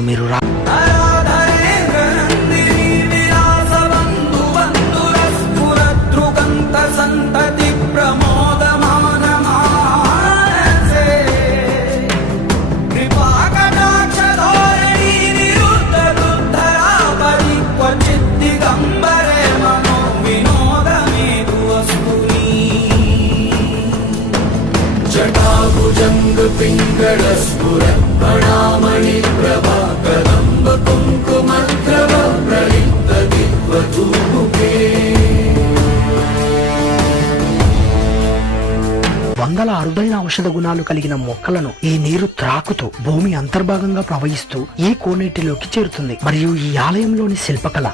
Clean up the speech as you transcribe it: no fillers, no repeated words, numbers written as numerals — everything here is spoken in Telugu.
ఇప్పుడు మీరు जटाभुजंग पिंगल स्फुरत्पणामणि प्रभा कदंब कुंकुमद्रव प्रलिप्त दिग्वधूमुखे వందల అరుదైన ఔషధ గుణాలు కలిగిన మొక్కలను ఈ నీరు త్రాకుతూ భూమి అంతర్భాగంగా ప్రవహిస్తూ ఈ కోనేటిలోకి చేరుతుంది. మరియు ఈ ఆలయంలోని శిల్పకళ